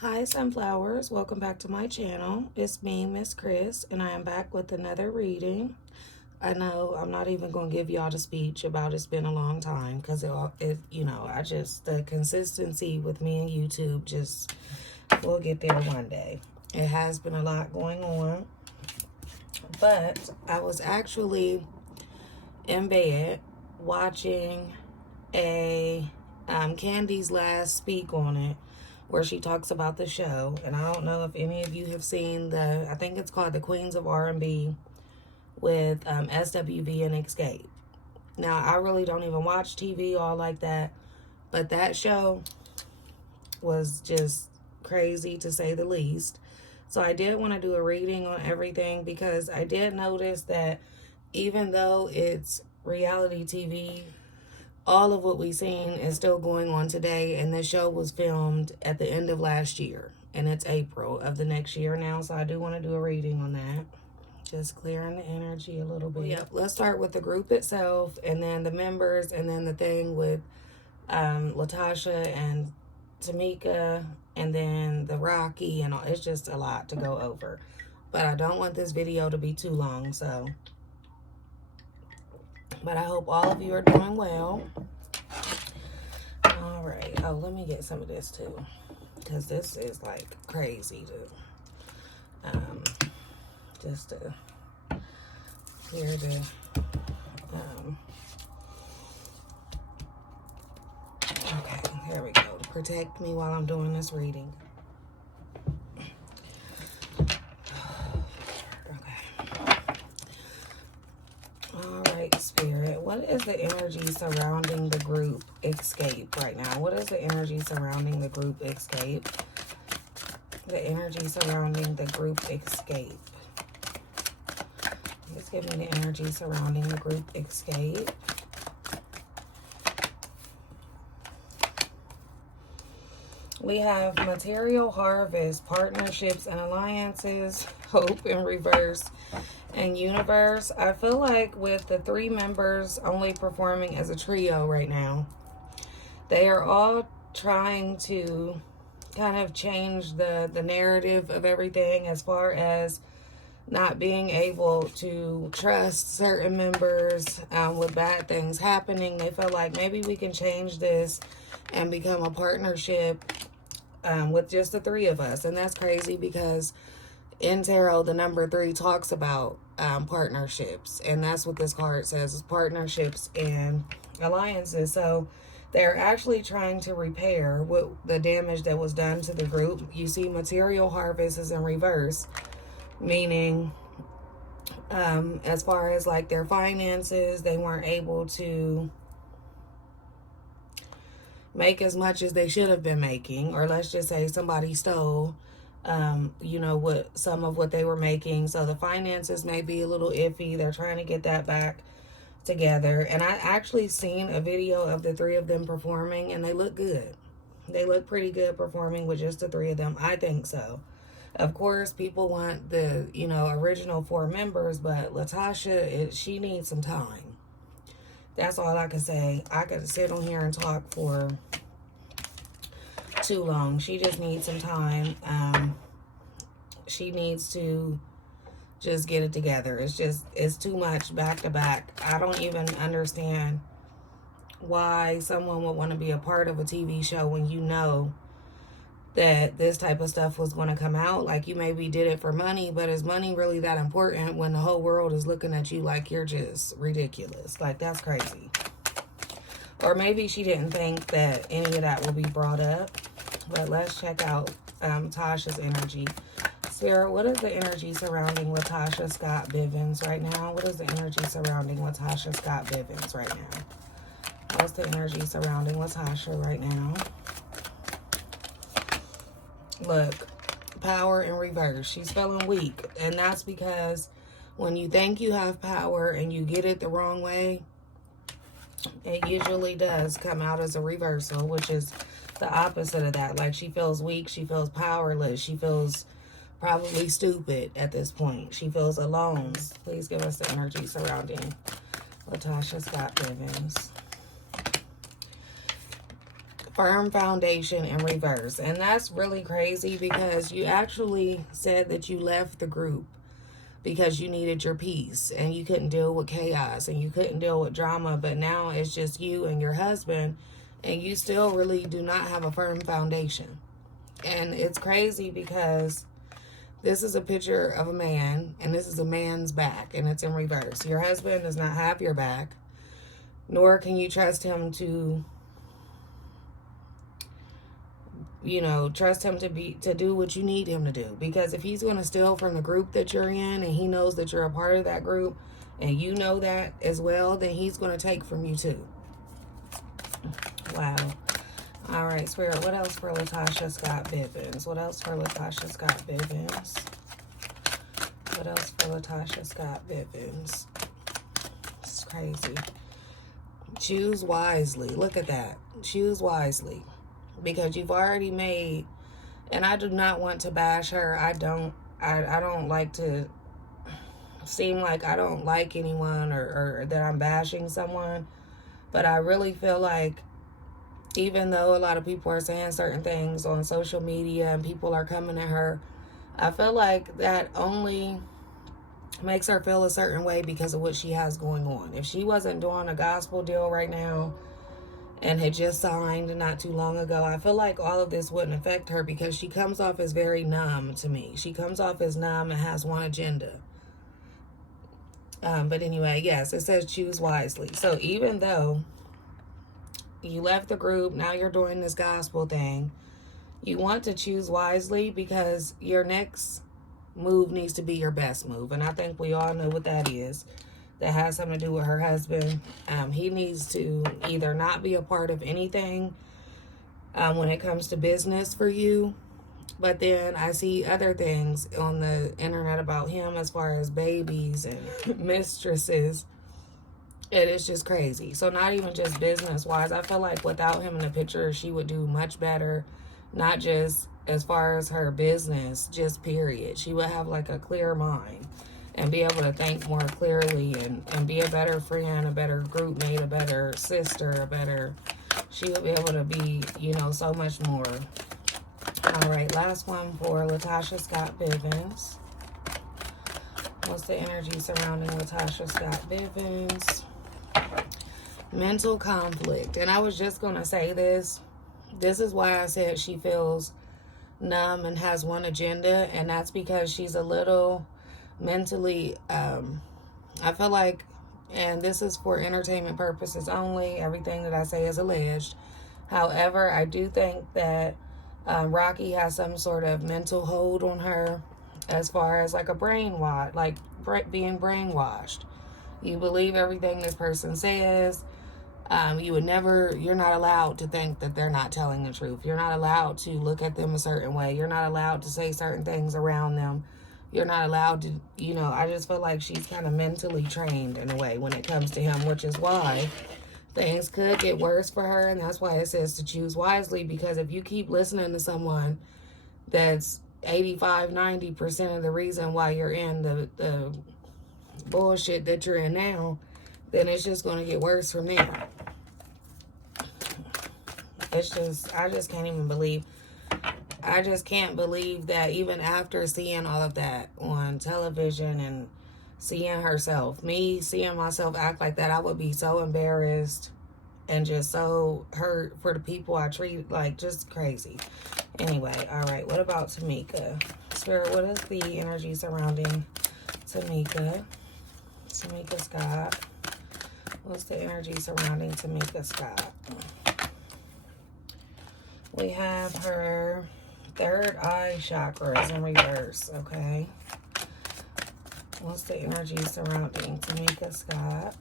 Hi Sunflowers, welcome back to my channel. It's me, Miss Chris, and I am back with another reading. I know I'm not even going to give y'all the speech about it's been a long time because the consistency with me and YouTube just, we'll get there one day. It has been a lot going on, but I was actually in bed watching Kandi's last speak on it, where she talks about the show. And I don't know if any of you have seen I think it's called The Queens of R&B with SWV and Xscape. Now, I really don't even watch TV all like that, but that show was just crazy to say the least. So I did want to do a reading on everything because I did notice that even though it's reality TV, all of what we've seen is still going on today, and the show was filmed at the end of last year, and it's April of the next year now, so I do want to do a reading on that. Just clearing the energy a little bit. Yep. Let's start with the group itself, and then the members, and then the thing with Latocha and Tamika, and then the Rocky, and all. It's just a lot to go over. But I don't want this video to be too long, so... But I hope all of you are doing well. All right. Oh, let me get some of this too, because this is like crazy to just to clear the okay, there we go. To protect me while I'm doing this reading. Spirit, what is the energy surrounding the group Xscape right now? What is the energy surrounding the group Xscape? The energy surrounding the group Xscape. Just give me the energy surrounding the group Xscape. We have material harvest, partnerships and alliances, hope in reverse, and universe. I feel like with the three members only performing as a trio right now, they are all trying to kind of change the narrative of everything, as far as not being able to trust certain members with bad things happening. They feel like maybe we can change this and become a partnership with just the three of us. And that's crazy because in tarot, the number 3 talks about partnerships, and that's what this card says, is partnerships and alliances. So they're actually trying to repair what the damage that was done to the group. You see material harvest is in reverse, meaning as far as like their finances, they weren't able to make as much as they should have been making, or let's just say somebody stole some of what they were making. So the finances may be a little iffy. They're trying to get that back together. And I actually seen a video of the 3 of them performing, and they look good. They look pretty good performing with just the 3 of them. I think so. Of course, people want the, original 4 members, but Latocha, she needs some time. That's all I can say. I could sit on here and talk for too long. She just needs some time. She needs to just get it together. It's too much back to back. I don't even understand why someone would want to be a part of a TV show when you know that this type of stuff was going to come out. Like, you maybe did it for money, but is money really that important when the whole world is looking at you like you're just ridiculous? Like, that's crazy. Or maybe she didn't think that any of that will be brought up. But let's check out Tasha's energy. Spirit, what is the energy surrounding Latocha Scott Bivens right now? What is the energy surrounding Latocha Scott Bivens right now? What's the energy surrounding Latocha right now? Look, power in reverse. She's feeling weak. And that's because when you think you have power and you get it the wrong way, it usually does come out as a reversal, which is the opposite of that. Like, she feels weak. She feels powerless. She feels probably stupid at this point. She feels alone. Please give us the energy surrounding Latocha Scott Bivens. firm foundation in reverse. And that's really crazy because you actually said that you left the group because you needed your peace and you couldn't deal with chaos and you couldn't deal with drama. But now it's just you and your husband, and you still really do not have a firm foundation. And it's crazy because this is a picture of a man, and this is a man's back, and it's in reverse. Your husband does not have your back, nor can you trust him to, trust him to do what you need him to do. Because if he's going to steal from the group that you're in, and he knows that you're a part of that group, and you know that as well, then he's going to take from you too. Wow. All right, Spirit, what else for Latocha Scott Bivens? What else for Latocha Scott Bivens? What else for Latocha Scott Bivens? It's crazy. Choose wisely. Look at that. Choose wisely. Because you've already made, and I do not want to bash her. I don't like to seem like I don't like anyone or that I'm bashing someone. But I really feel like, even though a lot of people are saying certain things on social media and people are coming at her, I feel like that only makes her feel a certain way because of what she has going on. If she wasn't doing a gospel deal right now and had just signed not too long ago, I feel like all of this wouldn't affect her because she comes off as very numb to me. She comes off as numb and has one agenda. But anyway, yes, it says choose wisely. So even though you left the group, now you're doing this gospel thing, you want to choose wisely because your next move needs to be your best move. And I think we all know what that is. That has something to do with her husband. He needs to either not be a part of anything when it comes to business for you. But then I see other things on the internet about him as far as babies and mistresses. And it's just crazy. So not even just business-wise. I feel like without him in the picture, she would do much better. Not just as far as her business, just period. She would have like a clear mind and be able to think more clearly and be a better friend, a better group mate, a better sister, she would be able to be, so much more. All right, last one for Latocha Scott Bivens. What's the energy surrounding Latocha Scott Bivens? Mental conflict. And I was just going to say this. This is why I said she feels numb and has one agenda. And that's because she's a little mentally, I feel like, and this is for entertainment purposes only. Everything that I say is alleged. However, I do think that Rocky has some sort of mental hold on her as far as like a brainwash, like being brainwashed. You believe everything this person says. You're not allowed to think that they're not telling the truth. You're not allowed to look at them a certain way. You're not allowed to say certain things around them. You're not allowed to, I just feel like she's kind of mentally trained in a way when it comes to him, which is why things could get worse for her. And that's why it says to choose wisely, because if you keep listening to someone that's 85-90% of the reason why you're in the bullshit that you're in now, then it's just going to get worse from there. I just can't even believe, I just can't believe that even after seeing all of that on television and seeing seeing myself act like that, I would be so embarrassed and just so hurt for the people I treat, like just crazy. Anyway, all right, what about Tamika? Spirit, what is the energy surrounding Tamika? Tamika Scott. What's the energy surrounding Tamika Scott? We have her third eye chakra is in reverse, okay? What's the energy surrounding Tamika Scott?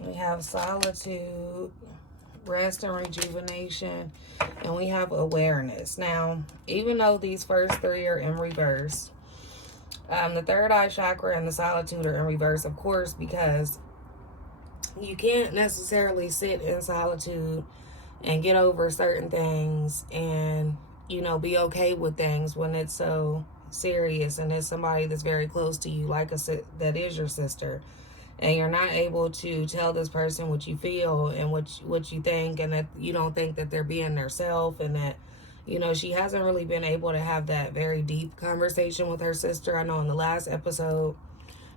We have solitude, rest and rejuvenation, and we have awareness. Now, even though these first three are in reverse, the third eye chakra and the solitude are in reverse, of course, because you can't necessarily sit in solitude and get over certain things and, be okay with things when it's so serious and it's somebody that's very close to you, that is your sister. and you're not able to tell this person what you feel and what you think, and that you don't think that they're being themselves, and that, you know, she hasn't really been able to have that very deep conversation with her sister. I know in the last episode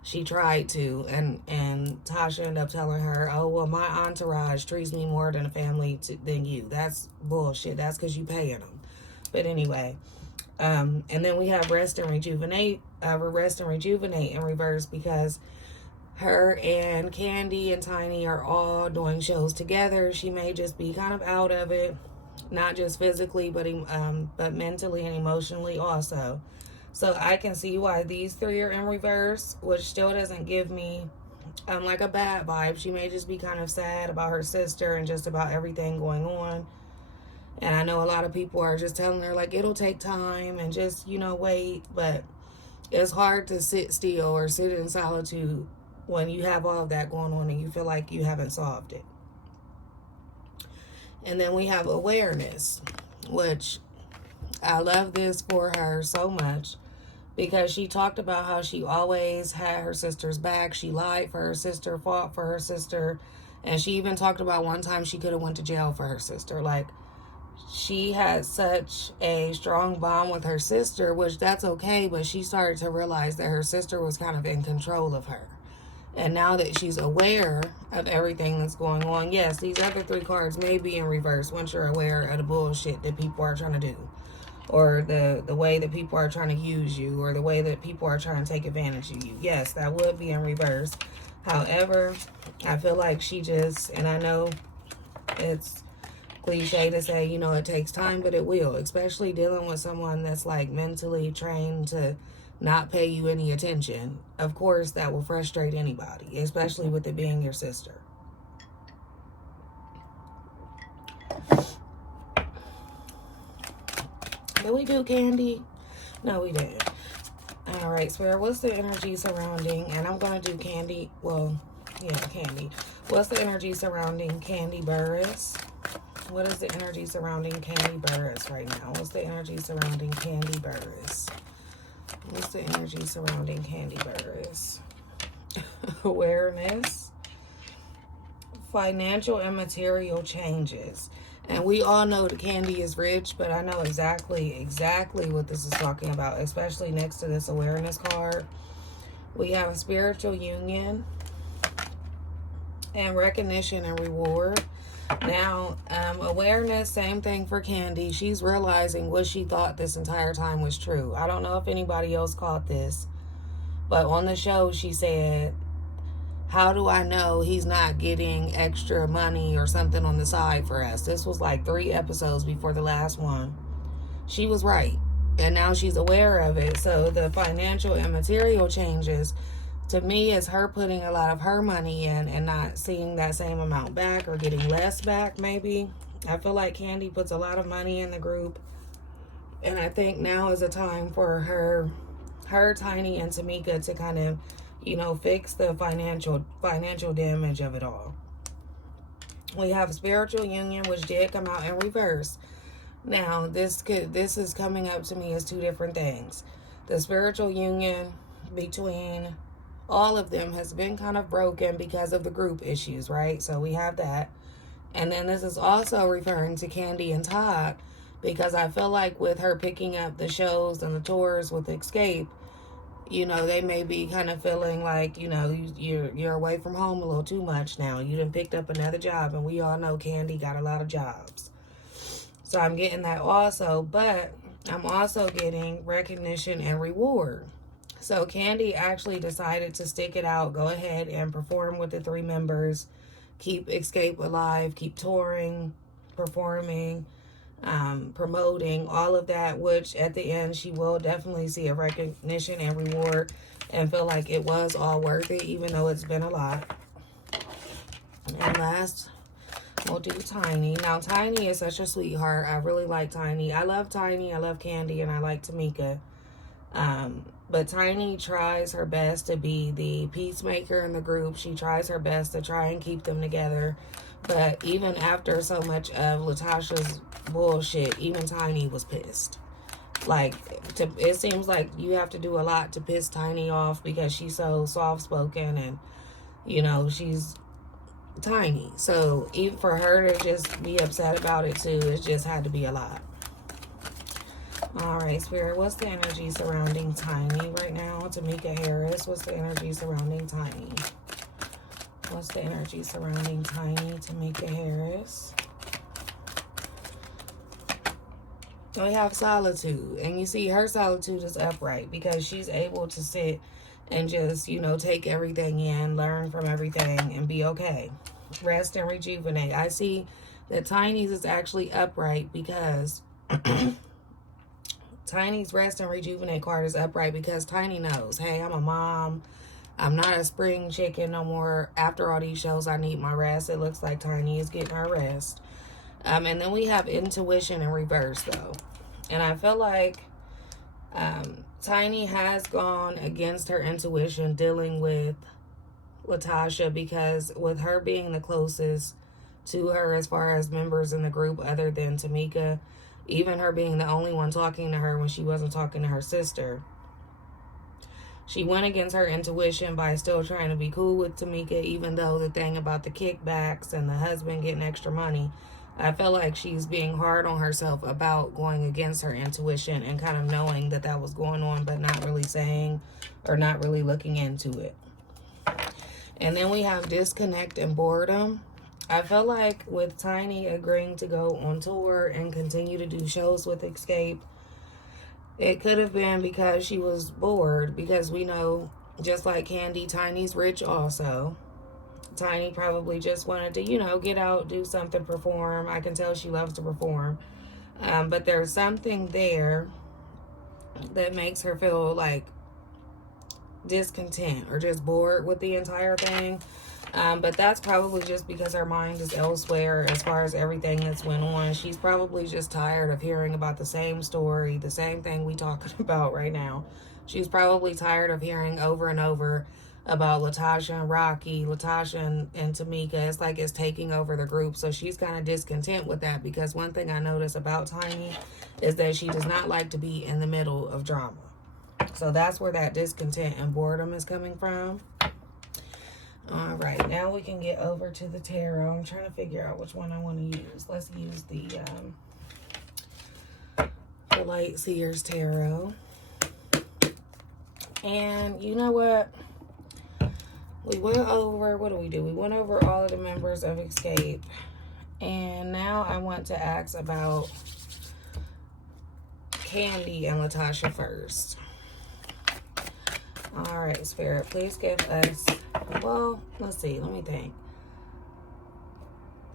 she tried to, and Tasha ended up telling her, oh, well, my entourage treats me more than a family than you. That's bullshit. That's because you paying them. But anyway, and then we have rest and rejuvenate in reverse, because her and Kandi and Tiny are all doing shows together. She may just be kind of out of it, not just physically, but mentally and emotionally also. So I can see why these three are in reverse, which still doesn't give me like a bad vibe. She may just be kind of sad about her sister and just about everything going on. And I know a lot of people are just telling her, like, it'll take time and just, you know, wait. But it's hard to sit still or sit in solitude when you have all of that going on and you feel like you haven't solved it. And then we have awareness, which I love this for her so much, because she talked about how she always had her sister's back. She lied for her sister, fought for her sister, and she even talked about one time she could have went to jail for her sister. Like, she had such a strong bond with her sister, which that's okay, but she started to realize that her sister was kind of in control of her. And now that she's aware of everything that's going on, yes, these other three cards may be in reverse once you're aware of the bullshit that people are trying to do, or the way that people are trying to use you, or the way that people are trying to take advantage of you. Yes, that would be in reverse. However, I feel like she just, and I know it's cliche to say, you know, it takes time, but it will, especially dealing with someone that's like mentally trained to not pay you any attention. Of course, that will frustrate anybody, especially with it being your sister. Did we do Kandi? No, we didn't. All right, Spirit, what's the energy surrounding, and I'm going to do Kandi, well, yeah, Kandi. What's the energy surrounding Kandi Burruss? What is the energy surrounding Kandi Burruss right now? What's the energy surrounding Kandi Burruss? What's the energy surrounding Kandi Burruss? Awareness, financial and material changes. And we all know that Kandi is rich, but I know exactly what this is talking about, especially next to this awareness card. We have a spiritual union and recognition and reward. Now, awareness, same thing for Kandi. She's realizing what she thought this entire time was true. I don't know if anybody else caught this, but on the show she said, how do I know he's not getting extra money or something on the side for us? This was like 3 episodes before the last one. She was right, and now she's aware of it. So the financial and material changes, to me, is her putting a lot of her money in and not seeing that same amount back, or getting less back maybe. I feel like Kandi puts a lot of money in the group, and I think now is a time for her, Tiny, and Tamika to kind of, you know, fix the financial damage of it all. We have spiritual union, which did come out in reverse. Now, this is coming up to me as 2 different things. The spiritual union between all of them has been kind of broken because of the group issues, right? So we have that. And then this is also referring to Kandi and Todd, because I feel like with her picking up the shows and the tours with Xscape, you know, they may be kind of feeling like, you know, you're away from home a little too much now. You done picked up another job, and we all know Kandi got a lot of jobs. So I'm getting that also, but I'm also getting recognition and reward. So Kandi actually decided to stick it out, go ahead and perform with the 3 members, keep Xscape alive, keep touring, performing, promoting, all of that, which at the end she will definitely see a recognition and reward and feel like it was all worth it, even though it's been a lot. And last, we'll do Tiny. Now, Tiny is such a sweetheart. I really like Tiny. I love Tiny, I love Kandi, and I like Tamika. But Tiny tries her best to be the peacemaker in the group. She tries her best to try and keep them together. But even after so much of Latocha's bullshit, even Tiny was pissed. Like, it seems like you have to do a lot to piss Tiny off, because she's so soft-spoken and, You know, she's tiny. So even for her to just be upset about it too, it just had to be a lot. All right, Spirit, what's the energy surrounding Tiny right now? Tamika Harris, what's the energy surrounding Tiny? What's the energy surrounding Tiny, Tamika Harris? We have solitude. And you see her solitude is upright because she's able to sit and just, you know, take everything in, learn from everything, and be okay. Rest and rejuvenate. I see that Tiny's is actually upright because Tiny's rest and rejuvenate card is upright because Tiny knows, hey, I'm a mom. I'm not a spring chicken no more. After all these shows, I need my rest. It looks like Tiny is getting her rest. And then we have intuition in reverse, though. And I feel like Tiny has gone against her intuition dealing with Latocha because with her being the closest to her as far as members in the group other than Tamika, even her being the only one talking to her when she wasn't talking to her sister, she went against her intuition by still trying to be cool with Tamika, even though the thing about the kickbacks and the husband getting extra money, I feel like she's being hard on herself about going against her intuition and kind of knowing that that was going on, but not really saying or not really looking into it. And then we have disconnect and boredom. I feel like with Tiny agreeing to go on tour and continue to do shows with Xscape, it could have been because she was bored, because we know, just like Kandi, Tiny's rich also. Tiny probably just wanted to, you know, get out, do something, perform. I can tell she loves to perform. But there's something there that makes her feel like discontent or just bored with the entire thing. But that's probably just because her mind is elsewhere as far as everything that's went on. She's probably just tired of hearing about the same story, the same thing we talking about right now. She's probably tired of hearing over and over about Latocha and Rocky, Latocha and Tamika. It's like it's taking over the group. So she's kind of discontent with that, because one thing I notice about Tiny is that she does not like to be in the middle of drama. So that's where that discontent and boredom is coming from. All right, now we can get over to the tarot. I'm trying to figure out which one I want to use. Let's use the Light Seers Tarot. And you know what? We went over, what do? We went over all of the members of Xscape. And now I want to ask about Kandi and Latocha first. All right, Spirit, please give us, well, let's see, let me think.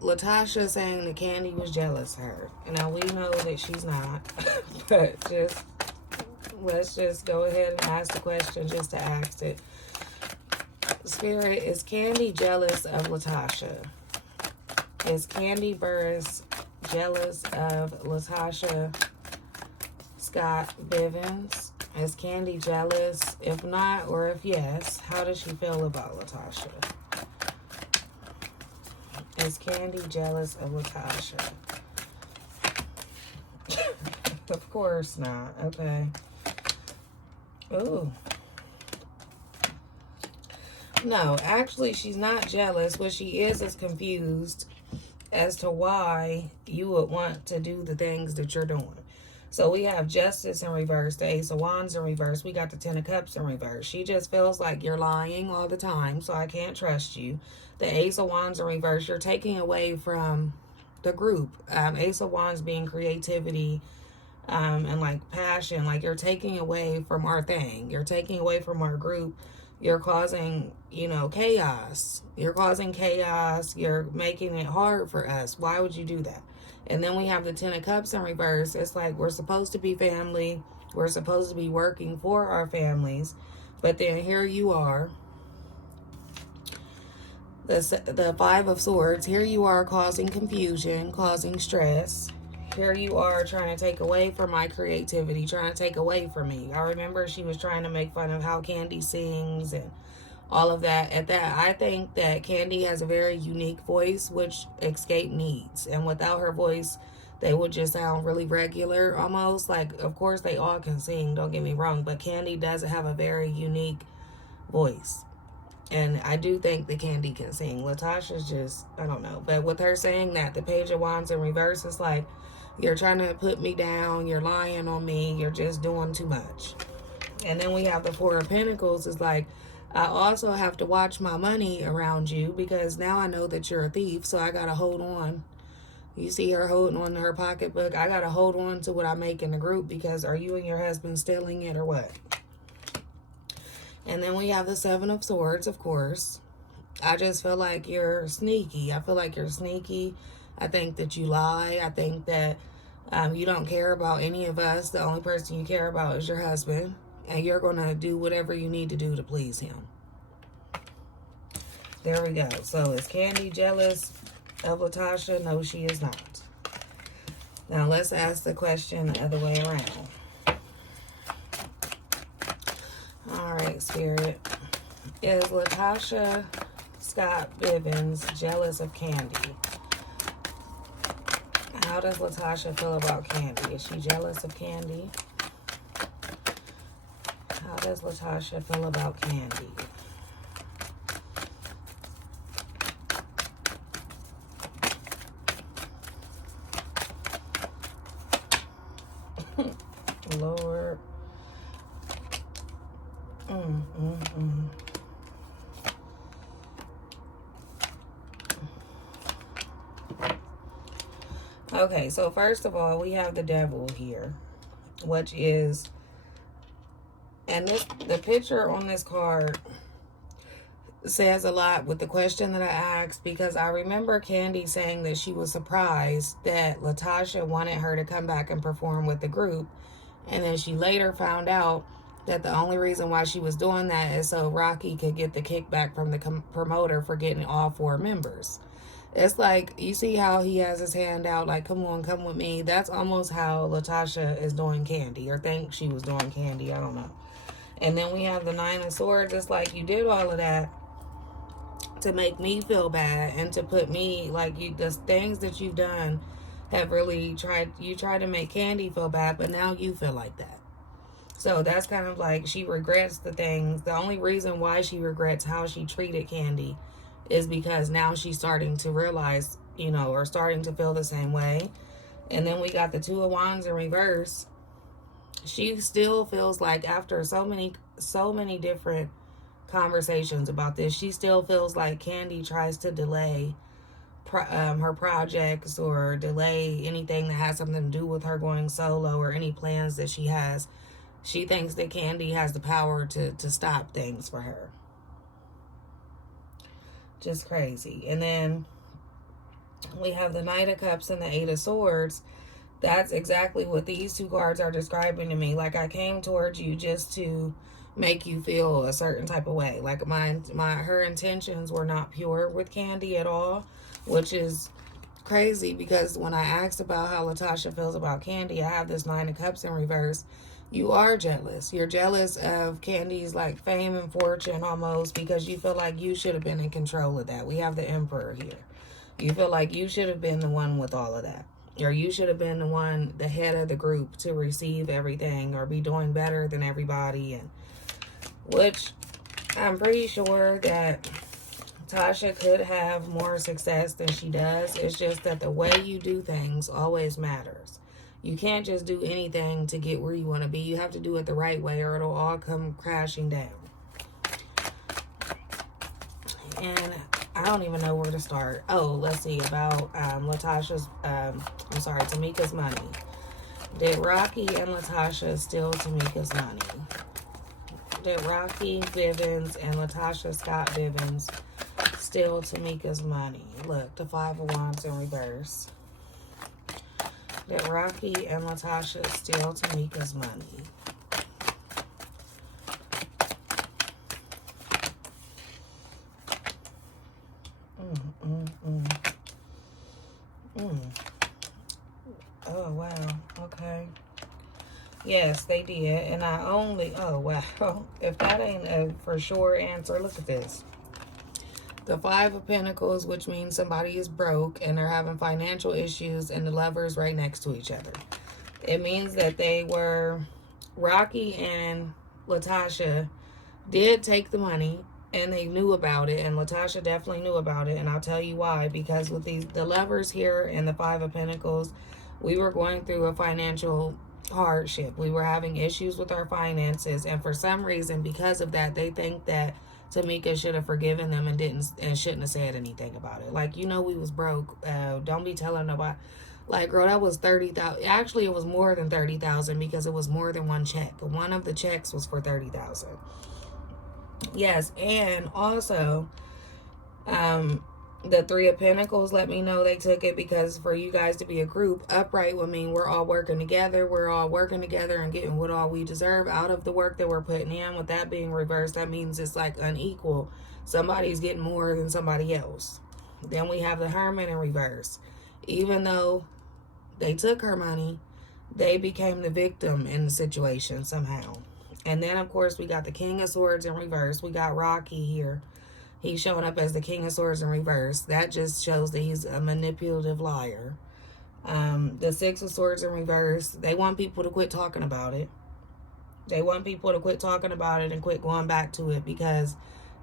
Latocha saying that Kandi was jealous of her. Now, we know that she's not, but let's just go ahead and ask the question just to ask it. Spirit, is Kandi jealous of Latocha? Is Kandi Burris jealous of Latocha Scott Bivens? Is Kandi jealous? If not, or if yes, how does she feel about Latocha? Is Kandi jealous of Latocha? Of course not. Okay. Ooh. No, actually, she's not jealous. What she is confused as to why you would want to do the things that you're doing. So we have Justice in reverse, the Ace of Wands in reverse. We got the Ten of Cups in reverse. She just feels like you're lying all the time, so I can't trust you. The Ace of Wands in reverse, you're taking away from the group. Ace of Wands being creativity and like passion. Like you're taking away from our thing. You're taking away from our group. You're causing, you know, chaos. You're causing chaos. You're making it hard for us. Why would you do that? And then we have the Ten of Cups in reverse. It's like we're supposed to be family. We're supposed to be working for our families. But then here you are. The Five of Swords. Here you are causing confusion, causing stress. Here you are trying to take away from my creativity, trying to take away from me. I remember she was trying to make fun of how Kandi sings and all of that. At that, I think that Kandi has a very unique voice, which Xscape needs. And without her voice, they would just sound really regular almost. Like, of course, they all can sing, don't get me wrong, but Kandi does have a very unique voice. And I do think that Kandi can sing. Latasha's just, I don't know. But with her saying that, the Page of Wands in reverse is like, you're trying to put me down. You're lying on me. You're just doing too much. And then we have the Four of Pentacles. Is like, I also have to watch my money around you because now I know that you're a thief. So I got to hold on. You see her holding on to her pocketbook. I got to hold on to what I make in the group because are you and your husband stealing it or what? And then we have the Seven of Swords, of course. I just feel like you're sneaky. I feel like you're sneaky. I think that you lie. I think that you don't care about any of us. The only person you care about is your husband. And you're going to do whatever you need to do to please him. There we go. So is Kandi jealous of Latocha? No, she is not. Now let's ask the question the other way around. All right, Spirit. Is Latocha Scott Bivens jealous of Kandi? How does Latocha feel about Kandi? Is she jealous of Kandi? How does Latocha feel about Kandi? Lord. Okay, so first of all, we have the devil here, which is, and the picture on this card says a lot with the question that I asked, because I remember Kandi saying that she was surprised that Latocha wanted her to come back and perform with the group, and then she later found out that the only reason why she was doing that is so Rocky could get the kickback from the promoter for getting all 4 members. It's like, you see how he has his hand out, like, come on, come with me. That's almost how Latocha is doing Kandi, or thinks she was doing Kandi. I don't know. And then we have the Nine of Swords. It's like, you did all of that to make me feel bad and to put me, like, the things that you've done have really tried to make Kandi feel bad, but now you feel like that. So that's kind of like, she regrets the things. The only reason why she regrets how she treated Kandi is because now she's starting to realize, or starting to feel the same way. And then we got the Two of Wands in reverse. She still feels like after so many different conversations about this, she still feels like Kandi tries to delay her projects or delay anything that has something to do with her going solo or any plans that she has. She thinks that Kandi has the power to stop things for her. Just crazy. And then we have the Knight of Cups and the Eight of Swords. That's exactly what these two cards are describing to me. Like, I came towards you just to make you feel a certain type of way. Like, her intentions were not pure with Kandi at all, which is crazy because when I asked about how Latocha feels about Kandi, I have this Nine of Cups in reverse. You are jealous. You're jealous of Kandi's, like, fame and fortune almost, because you feel like you should have been in control of that. We have the Emperor here. You feel like you should have been the one with all of that. Or you should have been the head of the group to receive everything or be doing better than everybody. And which I'm pretty sure that Tasha could have more success than she does. It's just that the way you do things always matters. You can't just do anything to get where you want to be. You have to do it the right way or it'll all come crashing down. And I don't even know where to start. Oh, let's see about Tamika's money. Did Rocky and Latocha steal Tamika's money? Did Rocky Bivens and Latocha Scott Bivens steal Tamika's money? Look, the Five of Wands in reverse. Did Rocky and Latocha steal Tamika's money? Oh, wow. Okay. Yes, they did. And I only... Oh, wow. If that ain't a for sure answer, look at this. The Five of Pentacles, which means somebody is broke and they're having financial issues, and the Lovers right next to each other. It means that they were... Rocky and Latocha did take the money And they knew about it, and Latocha definitely knew about it, and I'll tell you why. Because with the Lovers here and the Five of Pentacles, we were going through a financial hardship. We were having issues with our finances, and for some reason, because of that, they think that Tamika should have forgiven them and shouldn't have said anything about it. Like, you know, we was broke. Don't be telling nobody. Like, girl, that was 30,000. Actually, it was more than 30,000 because it was more than one check. One of the checks was for 30,000. Yes, and also, the Three of Pentacles let me know they took it because for you guys to be a group, upright would mean we're all working together. We're all working together and getting what all we deserve out of the work that we're putting in. With that being reversed, that means it's like unequal. Somebody's getting more than somebody else. Then we have the Hermit in reverse. Even though they took her money, they became the victim in the situation somehow. And then, of course, we got the King of Swords in reverse. We got Rocky here. He's showing up as the King of Swords in reverse. That just shows that he's a manipulative liar. The Six of Swords in reverse. They want people to quit talking about it. They want people to quit talking about it and quit going back to it because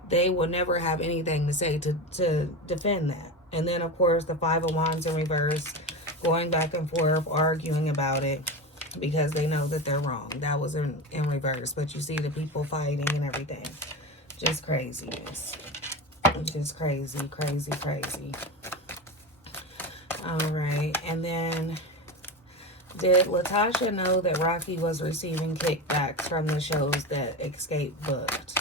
they will never have anything to say to defend that. And then, of course, the Five of Wands in reverse, going back and forth, arguing about it because they know that they're wrong. That was in reverse. But you see the people fighting and everything. Just craziness. Just crazy, crazy, crazy. All right. And then, did Latocha know that Rocky was receiving kickbacks from the shows that Xscape booked?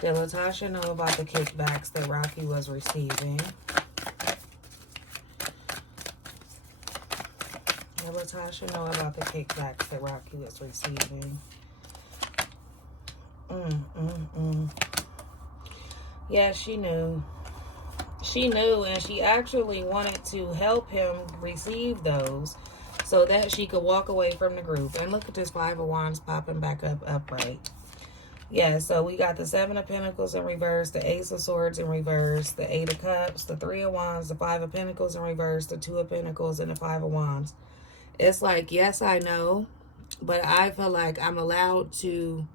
Did Latocha know about the kickbacks that Rocky was receiving? Did Latocha know about the kickbacks that Rocky was receiving? Yeah, she knew. She knew, and she actually wanted to help him receive those so that she could walk away from the group. And look at this Five of Wands popping back up upright. Yeah, so we got the Seven of Pentacles in reverse, the Ace of Swords in reverse, the Eight of Cups, the Three of Wands, the Five of Pentacles in reverse, the Two of Pentacles, and the Five of Wands. It's like, yes, I know, but I feel like I'm allowed to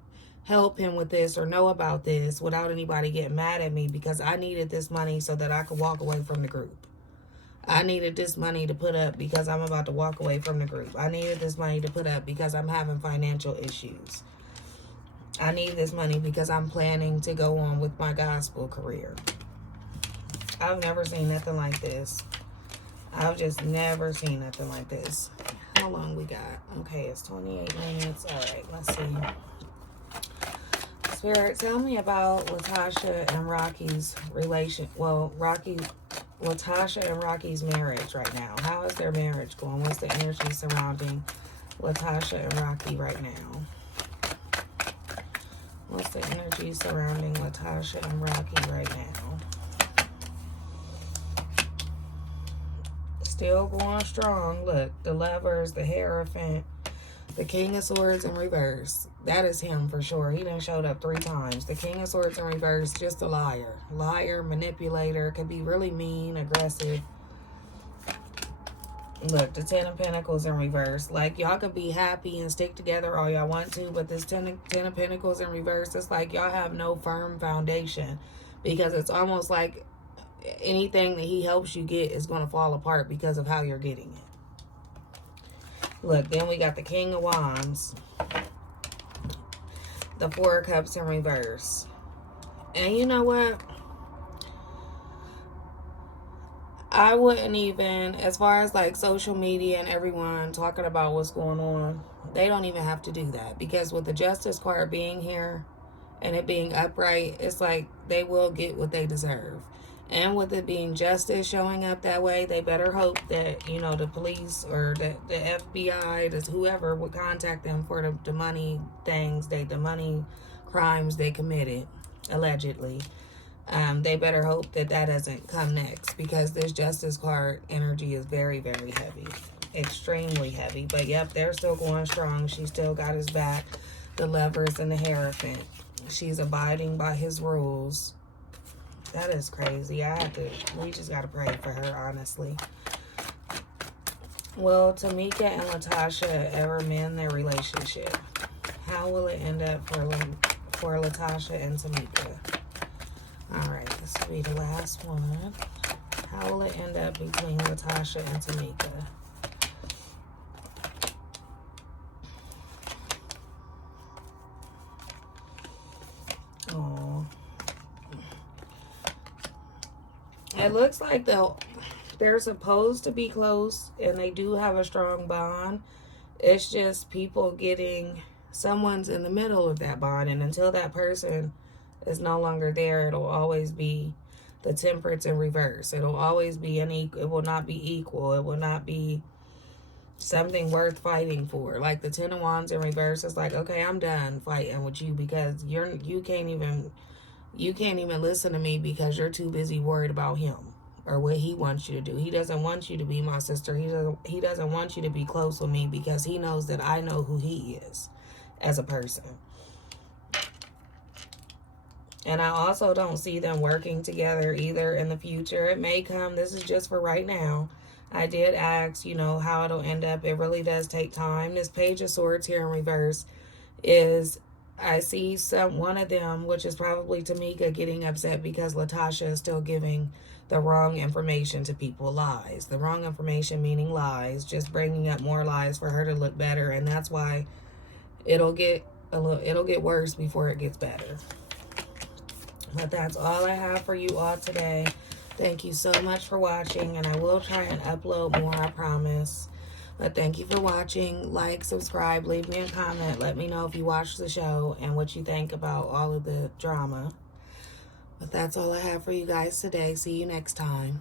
help him with this or know about this without anybody getting mad at me because I needed this money so that I could walk away from the group. I needed this money to put up because I'm about to walk away from the group. I needed this money to put up because I'm having financial issues. I need this money because I'm planning to go on with my gospel career. I've never seen nothing like this. I've just never seen nothing like this. How long we got? Okay, it's 28 minutes. All right, let's see. Spirit, tell me about Latocha and Rocky's relation. Well, Latocha and Rocky's marriage right now. How is their marriage going? What's the energy surrounding Latocha and Rocky right now? What's the energy surrounding Latocha and Rocky right now? Still going strong. Look, the Lovers, the Hierophant, the King of Swords in reverse. That is him for sure. He done showed up 3 times. The King of Swords in reverse, just a liar. Liar, manipulator, could be really mean, aggressive. Look, the Ten of Pentacles in reverse. Like, y'all could be happy and stick together all y'all want to, but this Ten of Pentacles in reverse, it's like y'all have no firm foundation because it's almost like anything that he helps you get is going to fall apart because of how you're getting it. Look, then we got the King of Wands. The Four of Cups in reverse. And you know what? I wouldn't even, as far as like social media and everyone talking about what's going on, they don't even have to do that. Because with the Justice card being here and it being upright, it's like they will get what they deserve. And with it being justice showing up that way, they better hope that, you know, the police or the FBI, whoever would contact them for the money things, the money crimes they committed, allegedly. They better hope that doesn't come next because this Justice card energy is very, very heavy. Extremely heavy. But yep, they're still going strong. She still got his back. The Lovers and the Hierophant. She's abiding by his rules. That is crazy. We just got to pray for her, honestly. Will Tamika and Latocha ever mend their relationship? How will it end up for Latocha and Tamika? This will be the last one. How will it end up between Latocha and Tamika? Oh. It looks like they're supposed to be close and they do have a strong bond. It's just people getting, someone's in the middle of that bond, and until that person is no longer there, it'll always be the temperance in reverse. It'll always be it will not be equal. It will not be something worth fighting for. Like the Ten of Wands in reverse is like, okay, I'm done fighting with you because you can't even listen to me because you're too busy worried about him or what he wants you to do. He doesn't want you to be my sister. He doesn't want you to be close with me because he knows that I know who he is as a person. And I also don't see them working together either in the future. It may come. This is just for right now. I did ask, you know, how it'll end up. It really does take time. This Page of Swords here in reverse is, I see one of them, which is probably Tamika, getting upset because Latocha is still giving the wrong information to people. Lies. The wrong information meaning lies. Just bringing up more lies for her to look better. And that's why it'll get worse before it gets better. But that's all I have for you all today. Thank you so much for watching, and I will try and upload more, I promise. But thank you for watching. Like, subscribe, leave me a comment. Let me know if you watched the show and what you think about all of the drama. But that's all I have for you guys today. See you next time.